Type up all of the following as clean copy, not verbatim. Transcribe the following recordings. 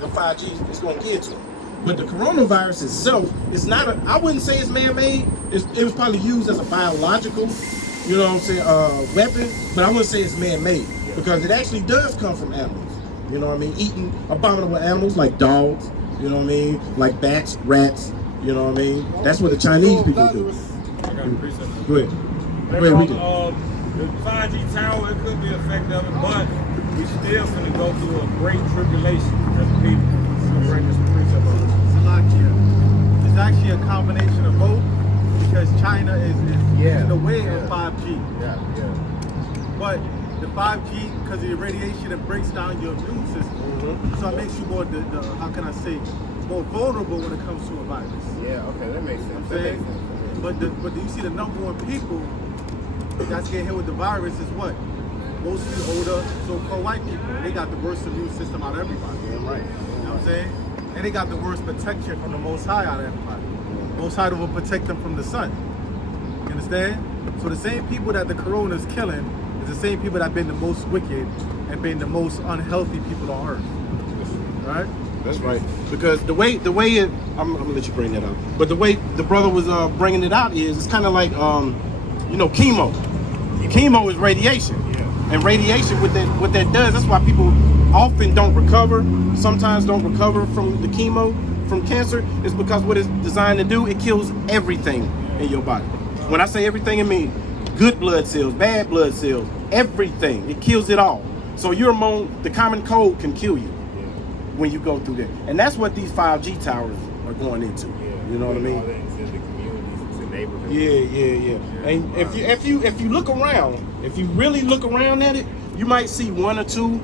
the 5G is going to get to them. But the coronavirus itself is not I wouldn't say it's man-made. It was probably used as a biological, you know what I'm saying, weapon, but I wouldn't say it's man-made because it actually does come from animals. You know what I mean? Eating abominable animals like dogs, you know what I mean? Like bats, rats, you know what I mean? That's what the Chinese people do. I got a preset. Go ahead. The 5G tower, it could be effective, but we still finna go through a great tribulation as a people. So bring this precept up. It's actually a combination of both because China is in the way of 5G. But the 5G, because of the radiation, it breaks down your immune system. So it makes you more, how can I say, more vulnerable when it comes to a virus. Yeah, okay, that makes sense. But you see the number one people that's getting hit with the virus is what? Mostly older, so-called white people. And they got the worst immune system out of everybody. Yeah, right. You know what I'm saying? And they got the worst protection from the Most High out of everybody. Most High will protect them from the sun. You understand? So the same people that the corona is killing is the same people that have been the most wicked and been the most unhealthy people on earth. Right? That's right. Because the way it, I'm gonna let you bring that up. But the way the brother was bringing it out is it's kind of like you know, chemo. Chemo is radiation, and radiation what that does. That's why people often don't recover. Sometimes don't recover from the chemo, from cancer. Is because what it's designed to do, it kills everything in your body. When I say everything, I mean good blood cells, bad blood cells, everything. It kills it all. So you're among the common cold can kill you when you go through that, and that's what these 5G towers are going into. You know what I mean? Yeah. And if you look around, if you really look around at it, you might see one or two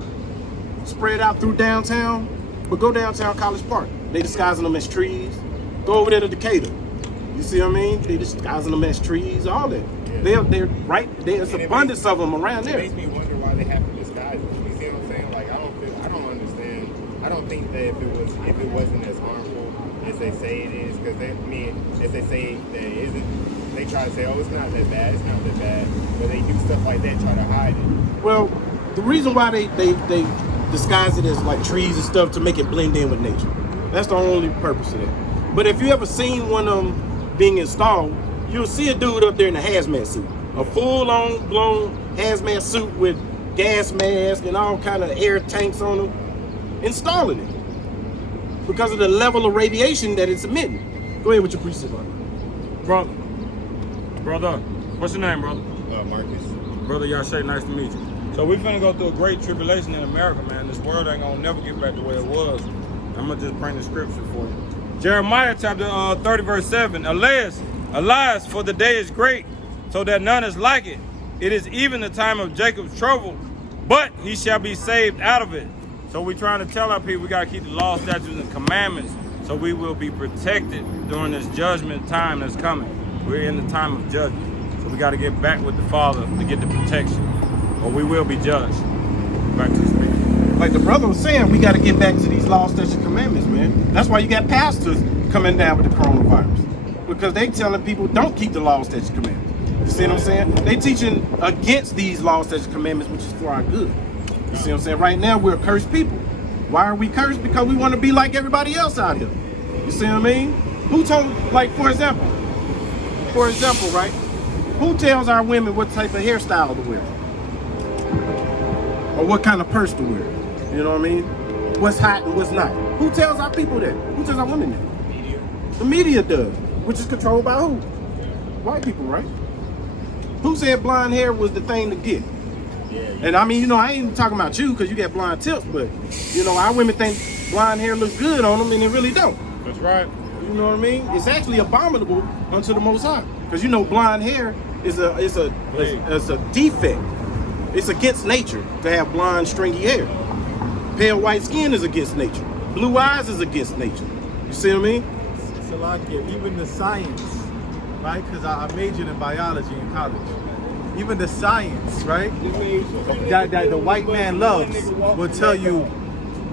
spread out through downtown. But go downtown College Park. They disguising them as trees. Go over there to Decatur. You see what I mean? They disguising them as trees, all that. Yeah. They're right. There's abundance of them around there. It makes me wonder why they have to disguise them. You see what I'm saying? Like I don't understand. I don't think that if it wasn't as harmful as they say it is, because as they say that it isn't, they try to say, oh, it's not that bad, but they do stuff like that, try to hide it. Well, the reason why they disguise it as like trees and stuff to make it blend in with nature. That's the only purpose of that. But if you ever seen one of them being installed, you'll see a dude up there in a hazmat suit, a full-on blown hazmat suit with gas mask and all kind of air tanks on them, installing it because of the level of radiation that it's emitting. Go ahead with your precept. Brother, what's your name, brother? Marcus. Brother Yashay, nice to meet you. So we finna go through a great tribulation in America, man. This world ain't gonna never get back the way it was. I'm gonna just bring the scripture for you. Jeremiah chapter 30 verse 7. Alas, for the day is great, so that none is like it. It is even the time of Jacob's trouble, but he shall be saved out of it. So we're trying to tell our people we gotta keep the law, statutes, and commandments so we will be protected during this judgment time that's coming. We're in the time of judgment. So we gotta get back with the Father to get the protection, or we will be judged. Back to the speaker. Like the brother was saying, we got to get back to these law, statutes, and commandments, man. That's why you got pastors coming down with the coronavirus, because they telling people don't keep the law, statutes, and commandments. You see what I'm saying? They teaching against these law, statutes, and commandments, which is for our good. You see what I'm saying? Right now, we're cursed people. Why are we cursed? Because we want to be like everybody else out here. You see what I mean? Who told, like, for example, right? Who tells our women what type of hairstyle to wear? Or what kind of purse to wear? You know what I mean? What's hot and what's not? Who tells our people that? Who tells our women that? Media. The media does, which is controlled by who? White people, right? Who said blonde hair was the thing to get? Yeah. And I mean, you know, I ain't even talking about you because you got blonde tips, but you know, our women think blonde hair looks good on them and it really don't. That's right. You know what I mean? It's actually abominable unto the Most High, because you know, blonde hair is a defect. It's against nature to have blonde, stringy hair. Pale white skin is against nature. Blue eyes is against nature. You see what I mean? It's a lot here. Even the science, right? Because I majored in biology in college. Even the science, right? That the white man loves will tell you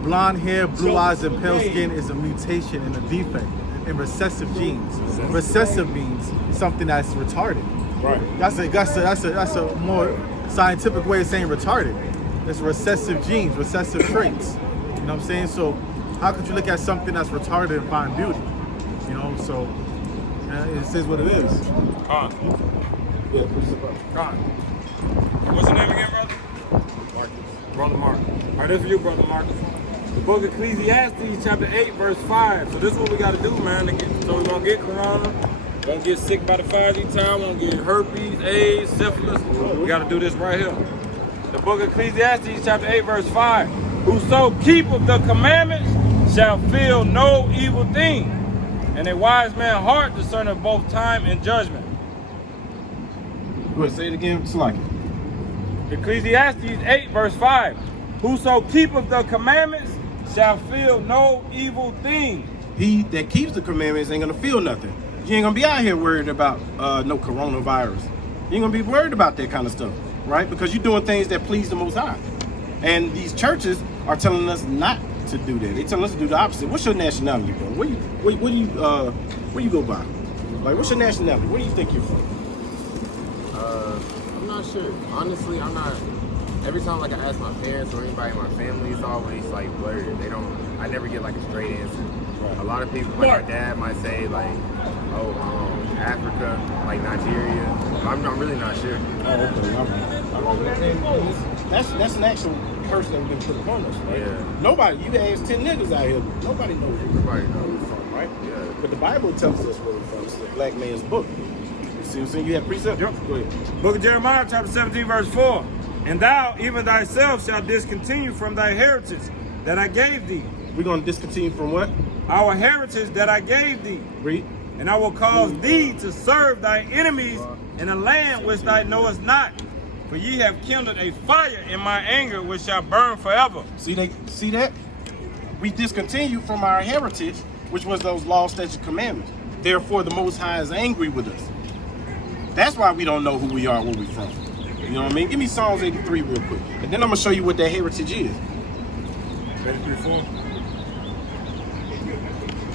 blonde hair, blue eyes, and pale skin is a mutation and a defect in recessive genes. Recessive means something that's retarded. Right. That's a more scientific way of saying retarded. It's recessive genes, recessive traits. You know what I'm saying? So how could you look at something that's retarded and find beauty? You know, so it is what it is. Yeah, please support. What's your name again, brother? Marcus. Brother Marcus. All right, this for you, Brother Marcus. The book of Ecclesiastes, chapter 8, verse 5. So this is what we got to do, man. So we're going to get corona, won't get sick by the 5G time, won't get herpes, AIDS, syphilis. We got to do this right here. The book of Ecclesiastes, chapter 8, verse 5. Whoso keepeth the commandments shall feel no evil thing, and a wise man's heart discerneth both time and judgment. Go ahead, say it again. It's like it. Ecclesiastes 8, verse 5. Whoso keepeth the commandments shall feel no evil thing. He that keeps the commandments ain't gonna feel nothing. You ain't gonna be out here worried about no coronavirus. You ain't gonna be worried about that kind of stuff, right? Because you're doing things that please the Most High. And these churches are telling us not to do that. They telling us to do the opposite. What's your nationality, bro? Where you go by? Like, what's your nationality? Where do you think you're from? I'm not sure. Honestly, I'm not. Every time like I ask my parents or anybody in my family, it's always like blurred. I never get like a straight answer. Right. A lot of people, like my dad might say like, Africa, like Nigeria. I'm really not sure. Oh, okay. That's an actual curse that been put upon us, right? Yeah. Nobody, you ask 10 niggas out here, nobody knows where we're from, right? Yeah. But the Bible tells us where we're from. It's the black man's book. You see what I'm saying? You have precepts? Yep. Go ahead. Book of Jeremiah, chapter 17, verse 4. And thou, even thyself, shalt discontinue from thy heritage that I gave thee. We're going to discontinue from what? Our heritage that I gave thee. Read. And I will cause thee to serve thy enemies in a land which thou knowest not. For ye have kindled a fire in my anger, which shall burn forever. See that? We discontinue from our heritage, which was those laws, statutes, commandments. Therefore, the Most High is angry with us. That's why we don't know who we are, where we're from. You know what I mean? Give me Psalms 83 real quick, and then I'm gonna show you what that heritage is. 83:4.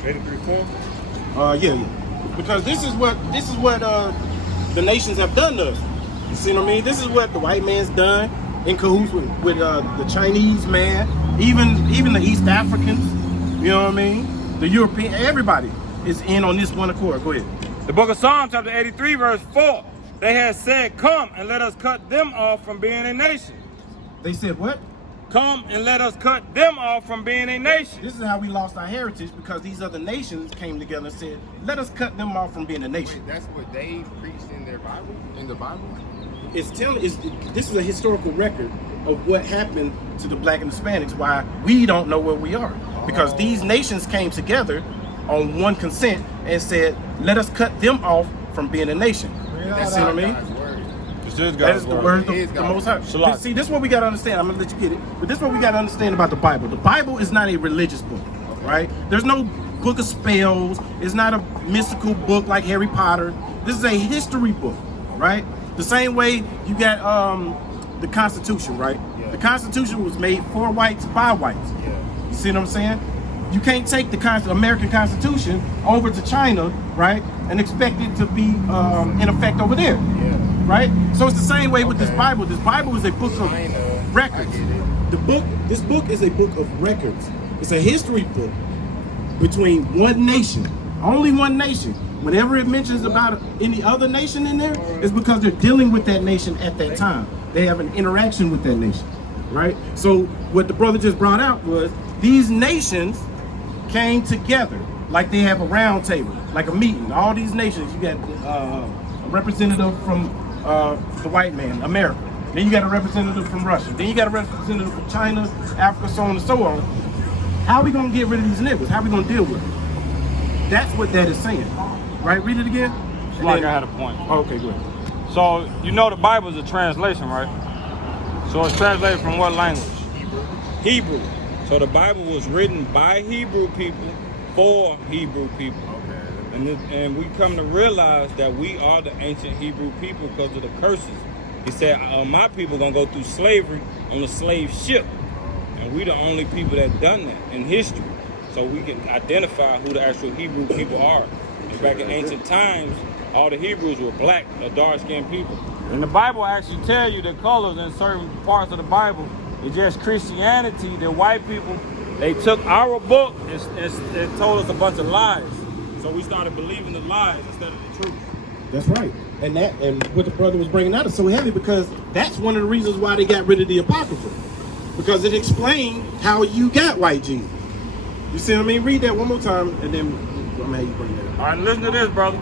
83:4. Yeah. Because this is what the nations have done to us. You see what I mean? This is what the white man's done in cahoots with the Chinese man, even the East Africans. You know what I mean? The European, everybody is in on this one accord. Go ahead. The book of Psalms, chapter 83, verse 4. They had said, come and let us cut them off from being a nation. They said what? Come and let us cut them off from being a nation. This is how we lost our heritage, because these other nations came together and said, let us cut them off from being a nation. Wait, that's what they preached in their Bible? In the Bible? This is a historical record of what happened to the black and Hispanics, why we don't know where we are. Because these nations came together on one consent and said, let us cut them off from being a nation. That's See what I mean? That is the word of the Most High. See, this is what we got to understand. I'm going to let you get it. But this is what we got to understand about the Bible. The Bible is not a religious book, right? There's no book of spells. It's not a mystical book like Harry Potter. This is a history book, right? The same way you got the Constitution, right? Yeah. The Constitution was made for whites by whites. Yeah. You see what I'm saying? You can't take the American Constitution over to China, right, and expect it to be in effect over there, right? So it's the same way with this Bible. This Bible is a book of records. This book is a book of records. It's a history book between one nation, only one nation. Whenever it mentions about any other nation in there, it's because they're dealing with that nation at that time. They have an interaction with that nation, right? So what the brother just brought out was these nations came together like they have a round table, like a meeting. All these nations, you got a representative from the white man, America. Then you got a representative from Russia. Then you got a representative from China, Africa, so on and so on. How are we gonna get rid of these niggas? How are we gonna deal with them? That's what that is saying, right? Read it again. Like I had a point. Oh, okay, good. So you know the Bible is a translation, right? So it's translated from what language? Hebrew. So the Bible was written by Hebrew people for Hebrew people. Okay. And we come to realize that we are the ancient Hebrew people because of the curses. He said, my people gonna go through slavery on a slave ship. And we the only people that done that in history. So we can identify who the actual Hebrew people are. And back in ancient times, all the Hebrews were black or dark-skinned people. And the Bible actually tell you the colors in certain parts of the Bible. It's just Christianity that white people They took our book and told us a bunch of lies. So we started believing the lies instead of the truth. That's right. And what the brother was bringing out is so heavy because that's one of the reasons why they got rid of the Apocrypha. Because it explained how you got white Jesus. You see what I mean? Read that one more time and then I'm gonna have you bring that up. All right, listen to this, brother.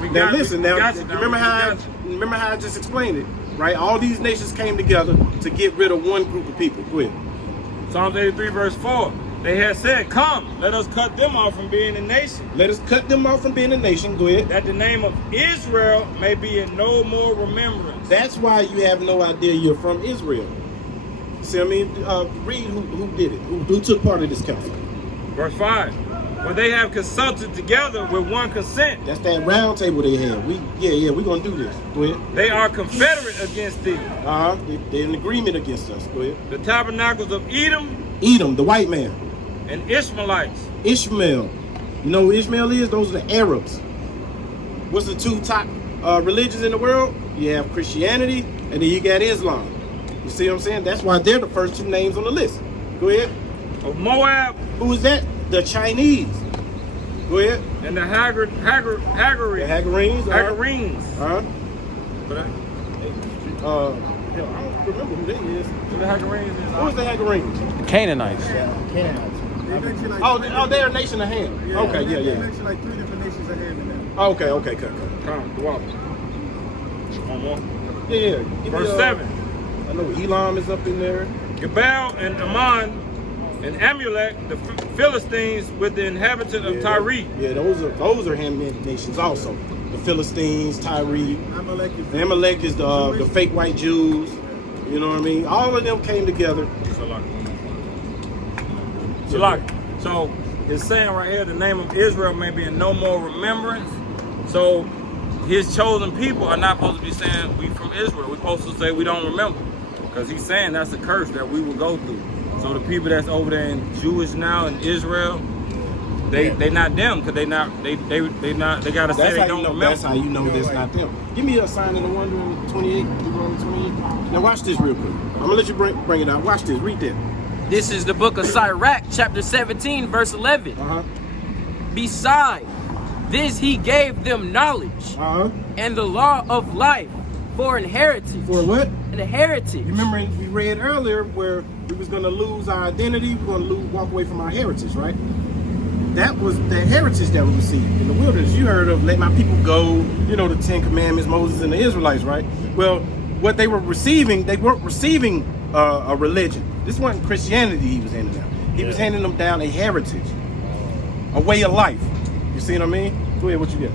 Remember how I just explained it, right? All these nations came together to get rid of one group of people. Go ahead. Psalms 83 verse 4. They had said, come, let us cut them off from being a nation. Let us cut them off from being a nation. Go ahead. That the name of Israel may be in no more remembrance. That's why you have no idea you're from Israel. See what I mean? Read who did it. Who took part of this council. Verse 5. For they have consulted together with one consent. That's that round table they had. We're going to do this. Go ahead. They are confederate against thee. They're in agreement against us. Go ahead. The tabernacles of Edom, the white man. And Ishmaelites. Ishmael. You know who Ishmael is? Those are the Arabs. What's the two top religions in the world? You have Christianity and then you got Islam. You see what I'm saying? That's why they're the first two names on the list. Go ahead. Of Moab. Who is that? The Chinese. Go ahead. And the Hagarenes. The Hagarenes. Hell, I don't remember who they is. the Hagarenes is. Who is the Hagarenes? Canaanites. Canaanites. They mention like They're a nation of Ham. Okay, They yeah. mention like 3 different nations of Ham in there. Okay, cut. Come, go up. One more. Yeah. Give Verse me, 7. I know Elam is up in there. Gebal and Ammon and Amulek, the Philistines with the inhabitants of Tyre. Yeah, those are Ham nations also. The Philistines, Tyre. Amalek is the fake white Jews. You know what I mean? All of them came together. So it's saying right here, the name of Israel may be in no more remembrance. So his chosen people are not supposed to be saying we from Israel. We're supposed to say we don't remember. Because he's saying that's a curse that we will go through. So the people that's over there in Jewish now in Israel, they not them because they gotta say they don't remember. That's how you know that's not them. Give me a sign in the wonder in 28, Deuteronomy 28. Now watch this real quick. I'm gonna let you bring it out. Watch this. Read that. This is the book of Sirach, chapter 17, verse 11. Beside this, he gave them knowledge and the law of life for an heritage. For what? An heritage. You remember we read earlier where we was going to lose our identity, we were going to walk away from our heritage, right? That was the heritage that we received in the wilderness. You heard of let my people go, you know, the 10 Commandments, Moses and the Israelites, right? Well, what they were receiving, they weren't receiving a religion. This wasn't Christianity he was handing down. He was handing them down a heritage, a way of life. You see what I mean? Go ahead, what you get?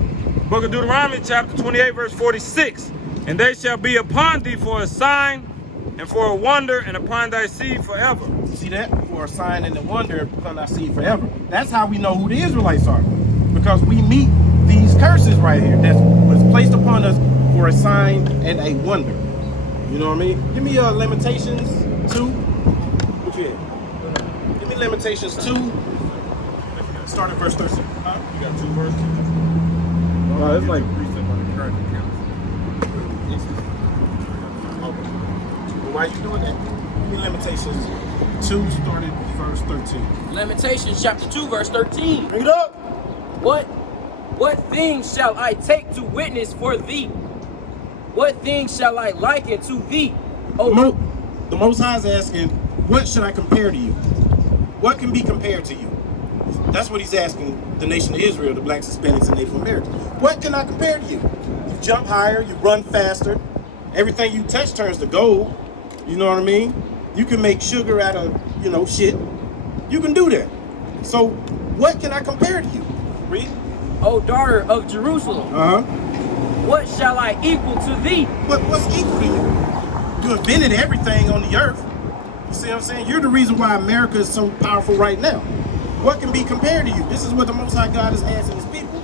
Book of Deuteronomy, chapter 28, verse 46. And they shall be upon thee for a sign and for a wonder and upon thy seed forever. See that? For a sign and a wonder upon thy seed forever. That's how we know who the Israelites are. Because we meet these curses right here that was placed upon us for a sign and a wonder. You know what I mean? Give me Lamentations 2. What you at? Give me Lamentations 2. Start at verse 13. You got 2 verses? It's like why you doing that? Give me Lamentations 2, started verse 13. Lamentations chapter 2, verse 13. Bring it up. What things shall I take to witness for thee? What things shall I liken to thee? Oh, The Most High is asking, what should I compare to you? What can be compared to you? That's what he's asking the nation of Israel, the blacks, Hispanics, and Native Americans. What can I compare to you? You jump higher, you run faster. Everything you touch turns to gold. You know what I mean? You can make sugar out of, shit. You can do that. So what can I compare to you? Read. O daughter of Jerusalem. What shall I equal to thee? What's equal to you? You invented everything on the earth. You see what I'm saying? You're the reason why America is so powerful right now. What can be compared to you? This is what the Most High God is asking his people,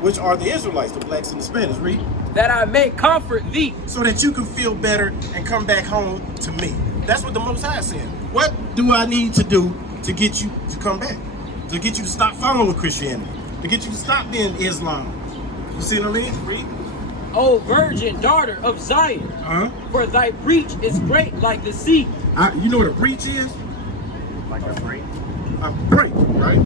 which are the Israelites, the blacks and the Spanish. Read. That I may comfort thee. So that you can feel better and come back home to me. That's what the Most High is saying. What do I need to do to get you to come back? To get you to stop following Christianity? To get you to stop being Islam? You see what I mean? Read. O virgin daughter of Zion, for thy breach is great like the sea. You know what a breach is? Like a break. have to pray, right?